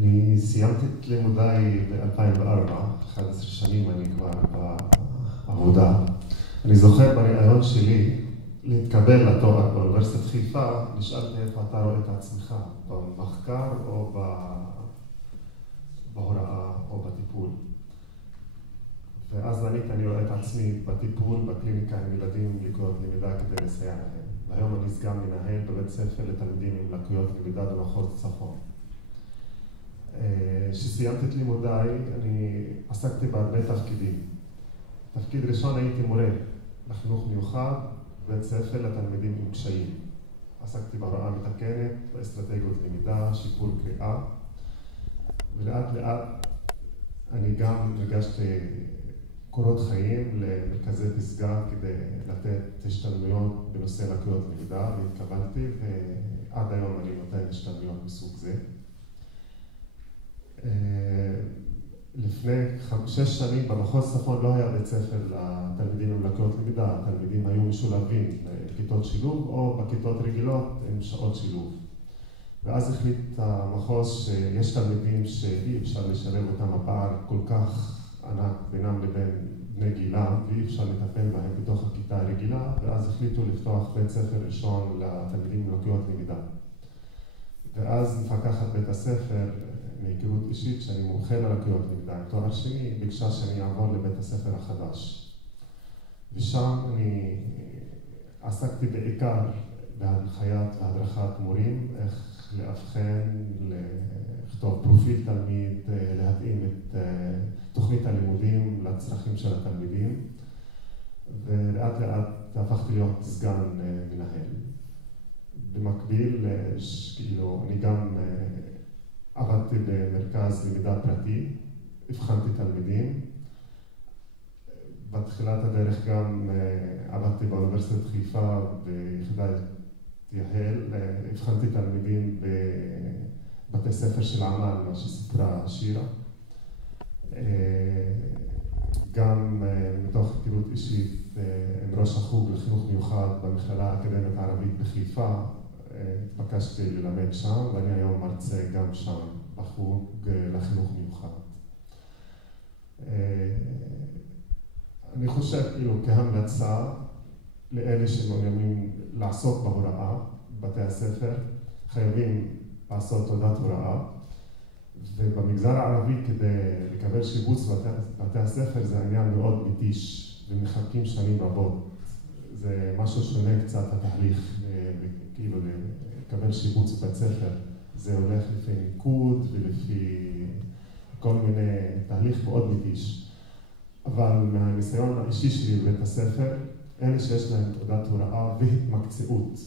אני סיימתי את לימודיי ב-2004, 11 שנים אני כבר בעבודה. אני זוכר בראיון שלי להתקבל לתואר באוניברסיטת חיפה, נשאלתי איפה אתה רואה את עצמך, במחקר או בהוראה או בטיפול. ואז עניתי, אני רואה את עצמי בטיפול, בקליניקה עם ילדים עם לקויות למידה כדי לסייע להם. והיום אני סגן מנהל בבית ספר לתלמידים עם לקויות למידה במחוז צפון. כשסיימתי את לימודיי, אני עסקתי בהרבה תפקידים. תפקיד ראשון הייתי מורה לחינוך מיוחד בבית ספר לתלמידים עם קשיים. עסקתי בהוראה מתקנת, באסטרטגיות למידה, שיפור קריאה. ולאט לאט אני גם הגשתי קורות חיים למרכזי פסגה כדי לתת השתלמויות בנושא לקויות למידה, והתקבלתי, ועד היום אני נותן השתלמויות מסוג זה. לפני 6 שנים במחוז צפון לא היה בית ספר לתלמידים עם לקויות למידה, התלמידים היו משולבים בכיתות שילוב או בכיתות רגילות עם שעות שילוב. ואז החליט המחוז שיש תלמידים שאי אפשר לשלב אותם, הפער כל כך ענק בינם לבין בני גילם, ואי אפשר לטפל בהם בתוך הכיתה הרגילה, ואז החליטו לפתוח בית ספר ראשון לתלמידים עם לקויות למידה. ואז מפקחת בית הספר, מהיכרות אישית שאני מומחה ללקויות למידה עם תואר שני, ביקשה שאני אעבור לבית הספר החדש. ושם אני עסקתי בעיקר בהנחיית והדרכת מורים, איך לאבחן, לכתוב פרופיל תלמיד, להתאים את תוכנית הלימודים לצרכים של התלמידים, ולאט לאט הפכתי להיות סגן מנהל. במקביל, אני גם עבדתי במרכז למידה פרטי, הבחנתי תלמידים. בתחילת הדרך גם עבדתי באוניברסיטת חיפה ביחידת יהל, הבחנתי תלמידים בבתי ספר של עמל, מה שסיפרה שירה. גם מתוך היכרות אישית עם ראש החוג לחינוך מיוחד במכללה האקדמית הערבית בחיפה, התבקשתי ללמד שם, ואני היום מרצה גם שם בחוג לחינוך מיוחד. אני חושב, כהמלצה לאלה שמעוניינים לעסוק בהוראה בבתי הספר, חייבים לעשות תעודת הוראה, ובמגזר הערבי כדי לקבל שיבוץ בבתי הספר זה עניין מאוד מתיש, ומחכים שנים רבות. זה משהו שונה קצת התהליך, לקבל שיבוץ בבית ספר. זה הולך לפי ניקוד ולפי כל מיני תהליך מאוד מתיש. אבל מהניסיון האישי שלי בבית הספר, אלה שיש להם תעודת הוראה והתמקצעות,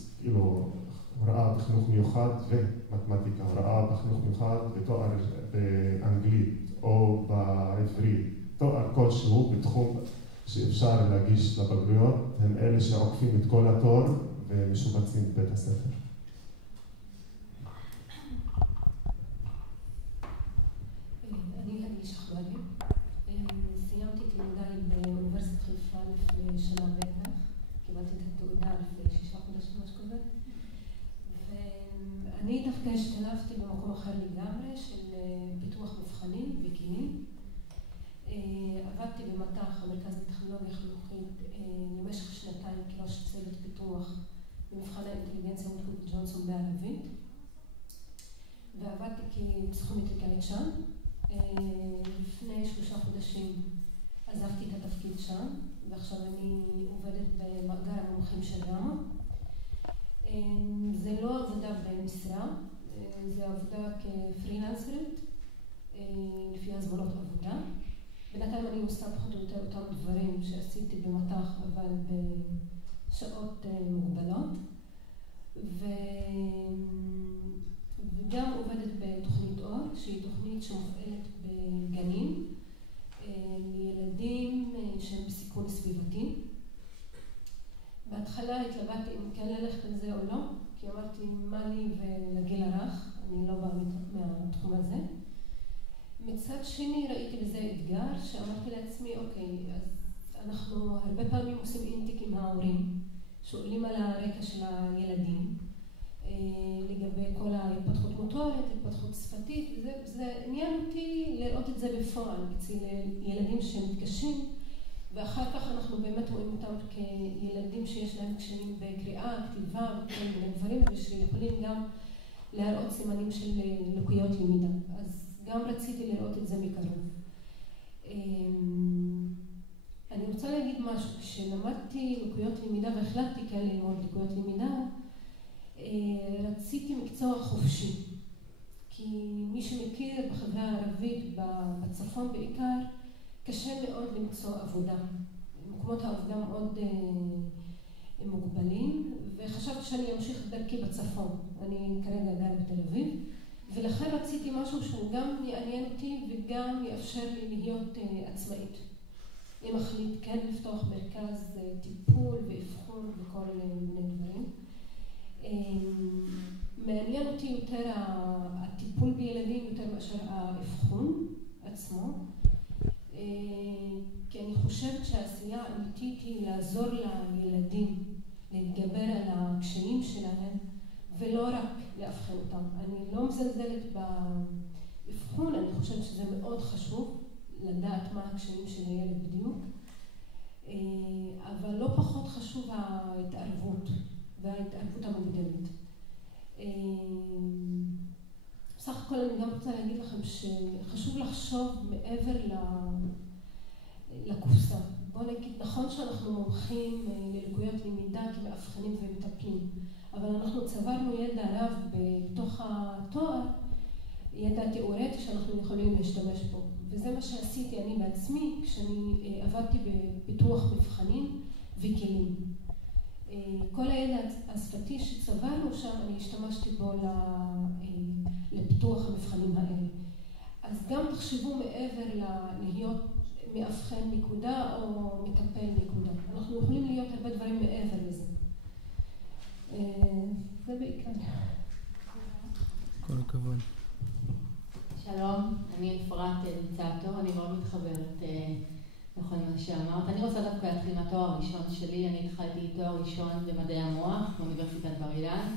הוראה בחינוך מיוחד ומתמטיקה, הוראה בחינוך מיוחד ותואר באנגלית או בעברית, תואר כלשהו בתחום שאפשר להגיש לבגרויות, הם אלה שעוקפים את כל התור ומשובצים בבית הספר. אני הדגיש אחמדי, סיימתי את לימודיי באוניברסיטת חיפה לפני שנה בערך, קיבלתי את התעודה לפני 6 חודשים, משהו כזה. ואני דווקא השתלבתי במקום אחר לגמרי של פיתוח מבחנים וכלים. עבדתי במט"ח, המרכז לטכנולוגיה חינוכית, למשך 2 כראש צוות פיתוח במבחן האינטליגנציה ומתקות ג'ונסון בערבית. ועבדתי כפסיכומטריקאית שם. לפני 3 חודשים עזבתי את התפקיד שם, ועכשיו אני עובדת במאגר המומחים של רמה. זה לא עבודה במשרה, זה עבודה כפרילנסרית, לפי הזמנות עבודה. בינתיים אני עושה פחות או יותר אותם דברים שעשיתי במט"ח, אבל בשעות מוגבלות. וגם עובדת בתוכנית אור, שהיא תוכנית שמופעלת בגנים, לילדים שהם בסיכון סביבתי. בהתחלה התלבטתי אם כן ללכת על זה או לא, כי אמרתי מה לי ולגיל הרך, אני לא באה מהתחום הזה. מצד שני ראיתי בזה אתגר שאמרתי לעצמי, אוקיי, אז אנחנו הרבה פעמים עושים אינטיק עם ההורים, שואלים על הרקע של הילדים, לגבי כל ההתפתחות מוטורית, התפתחות שפתית. זה עניין אותי לראות את זה בפועל אצל ילדים שמתקשים, ואחר כך אנחנו באמת רואים אותם כילדים שיש להם קשיים בקריאה, כתיבה וכל מיני דברים, ושיכולים גם להראות סימנים של לקויות למידה. אז גם רציתי לראות את זה מקרוב. אני רוצה להגיד משהו. כשלמדתי לקויות למידה והחלטתי כאן ללמוד לקויות למידה, רציתי מקצוע חופשי. כי מי שמכיר בחברה הערבית, בצפון בעיקר, קשה מאוד למצוא עבודה. מקומות העבודה מאוד מוגבלים, וחשבתי שאני אמשיך דרכי בצפון. אני כרגע גרה בתל אביב, ולכן רציתי משהו שהוא גם יעניין אותי וגם יאפשר לי להיות עצמאית. אם החליט כן לפתוח מרכז טיפול ואבחון וכל מיני דברים. מעניין אותי יותר הטיפול בילדים יותר מאשר האבחון עצמו. כי אני חושבת שהעשייה האמיתית היא לעזור לילדים להתגבר על הקשיים שלהם ולא רק לאבחן אותם. אני לא מזלזלת באבחון, אני חושבת שזה מאוד חשוב לדעת מה הקשיים של הילד בדיוק, אבל לא פחות חשוב ההתערבות וההתערבות המוקדמת. בסך הכל אני גם רוצה להגיד לכם שחשוב לחשוב מעבר לקופסה. בוא נגיד, נכון שאנחנו מומחים ללקויות למידה כמאבחנים ומטפלים, אבל אנחנו צברנו ידע רב בתוך התואר, ידע תיאורטי שאנחנו יכולים להשתמש בו. וזה מה שעשיתי אני בעצמי כשאני עבדתי בפיתוח מבחנים וכלים. כל הידע השפתי שצברנו שם, אני השתמשתי בו לפיתוח המבחנים האלה. אז גם תחשבו מעבר להיות מאבחן נקודה או מטפל נקודה. אנחנו יכולים להיות הרבה דברים מעבר לזה. זה בעיקר. כל הכבוד. שלום, אני אפרת ניצטור, אני מאוד מתחברת נכון מה שאמרת. אני רוצה דווקא להתחיל מהתואר הראשון שלי. אני התחלתי תואר ראשון במדעי המוח באוניברסיטת בר אילן.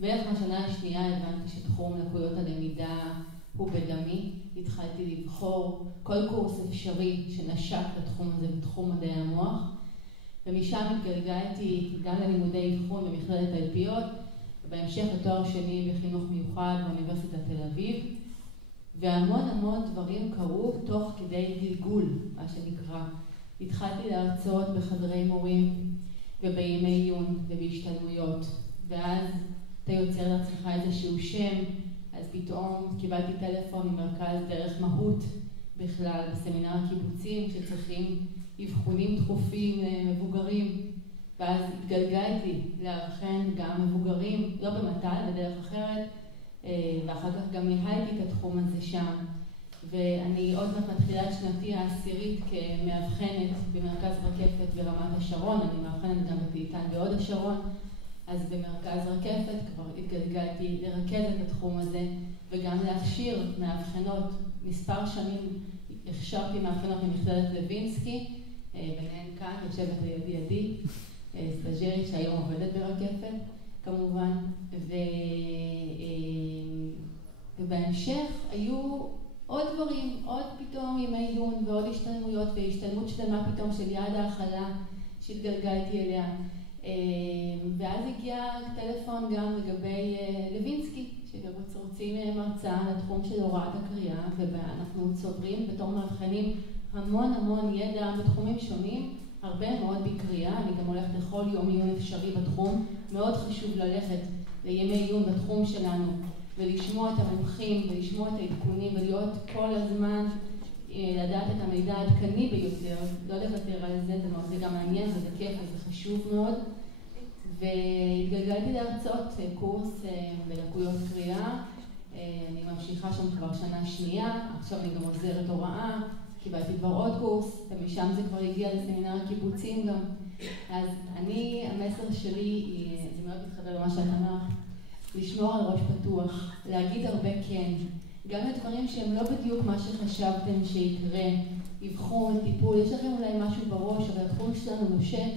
בערך מהשנה השנייה הבנתי שתחום לקויות הלמידה הוא בדמי. התחלתי לבחור כל קורס אפשרי שנשק לתחום הזה בתחום מדעי המוח. ומשם התגלגלתי גם ללימודי אבחון במכללת תלפיות, ובהמשך לתואר שני בחינוך מיוחד באוניברסיטת תל אביב. והמון דברים קרו תוך כדי גלגול, מה שנקרא. התחלתי להרצות בחדרי מורים ובימי עיון ובהשתלמויות, ואז אתה יוצר לעצמך איזשהו שם. אז פתאום קיבלתי טלפון ממרכז דרך מהות בכלל בסמינר הקיבוצים שצריכים אבחונים דחופים למבוגרים, ואז התגלגלתי לאבחן גם מבוגרים, לא במת"ל, בדרך אחרת, ואחר כך גם ניהלתי את התחום הזה שם. ואני עוד מעט מתחילה את שנתי העשירית כמאבחנת במרכז רקפת ברמת השרון. אני מאבחנת גם בפעיטן בהוד השרון. אז במרכז רקפת כבר התגלגלתי לרכז את התחום הזה וגם להכשיר מאבחנות. מספר שנים הכשרתי מאבחנות ממכללת לוינסקי, ביניהן כאן יושבת לידי סטאז'רית שהיום עובדת ברקפת כמובן. ובהמשך היו עוד דברים, עוד פתאום ימי עיון ועוד השתלמויות והשתלמות שלמה פתאום של יד ההכלה שהתגלגלתי אליה. ואז הגיע טלפון גם לגבי לוינסקי, שרוצים מרצה לתחום של הוראת הקריאה, ואנחנו צוברים בתור מאבחנים המון ידע בתחומים שונים, הרבה מאוד בקריאה. אני גם הולכת לכל יום עיון אפשרי בתחום. מאוד חשוב ללכת לימי עיון בתחום שלנו ולשמוע את המומחים ולשמוע את העדכונים ולהיות כל הזמן לדעת את המידע העדכני ביותר, לא לוותר על זה, זה גם מעניין וזה כיף וזה חשוב מאוד. והתגלגלתי להרצות קורס בלקויות קריאה. אני ממשיכה שם כבר שנה שנייה, עכשיו אני גם עוזרת הוראה, קיבלתי כבר עוד קורס, ומשם זה כבר הגיע לסמינר הקיבוצים גם. אז המסר שלי, זה מאוד מתחבר למה שאת אמרת, לשמור על ראש פתוח, להגיד הרבה כן, גם לדברים שהם לא בדיוק מה שחשבתם שיקרה, אבחון, טיפול, יש לכם אולי משהו בראש, אבל התחום שלנו נושק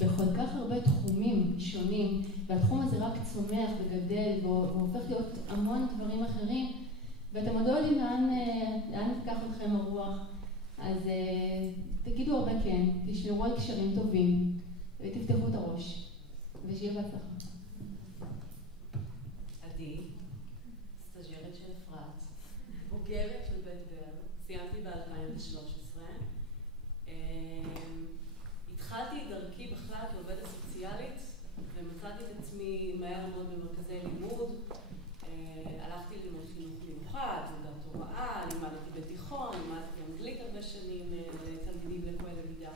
בכל כך הרבה תחומים שונים, והתחום הזה רק צומח וגדל והופך להיות המון דברים אחרים, ואתם עוד לא יודעים לאן תיקח אתכם הרוח. אז תגידו הרבה כן, תשמרו על קשרים טובים, ותפתחו את הראש, ושיהיה בהצלחה. עדי, סטאג'רית של אפרת, בוגרת של בית ברל, סיימתי ב-2013. התחלתי את דרכי בכלל כעובדת סוציאלית, ומצאתי את עצמי מהר מאוד במרכזי לימוד. הלכתי ללמוד חינוך מיוחד, תעודת הוראה, לימדתי בתיכון, לימדתי אנגלית הרבה שנים לתלמידים לקויי למידה.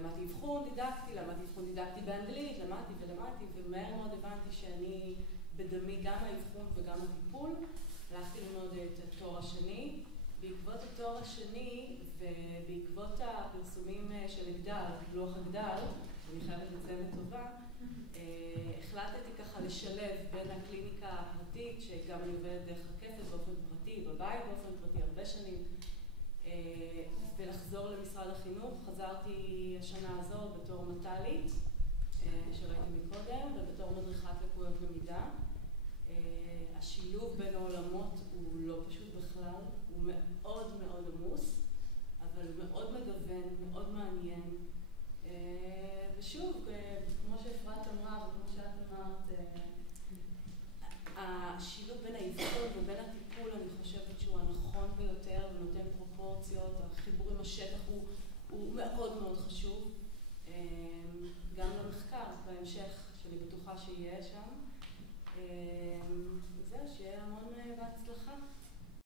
למדתי אבחון דידקטי באנגלית, למדתי, ומהר מאוד הבנתי שאני בדמי גם האבחון וגם הטיפול. הלכתי ללמוד את התואר השני. בעקבות התואר השני ובעקבות הפרסומים של אגדל, לוח אגדל, אני חייבת לציין לטובה, החלטתי ככה לשלב בין הקליניקה הפרטית, שגם אני עובדת דרך הכסף באופן פרטי, בבית באופן פרטי הרבה שנים, ולחזור למשרד החינוך. חזרתי השנה הזו בתור מטלית, שראיתי מקודם, ובתור מדריכת לקויות למידה. השילוב בין העולמות הוא לא פשוט בכלל, הוא מאוד מאוד עמוס, אבל מאוד מגוון, מאוד מעניין. ושוב, כמו שאפרת אמרה וכמו שאת אמרת, השילוב בין האבחון ובין הטיפול, אני חושבת שהוא הנכון ביותר ונותן פרופורציות. החיבור עם השטח הוא מאוד מאוד חשוב, גם למחקר בהמשך, שאני בטוחה שיהיה שם. זהו, שיהיה המון בהצלחה.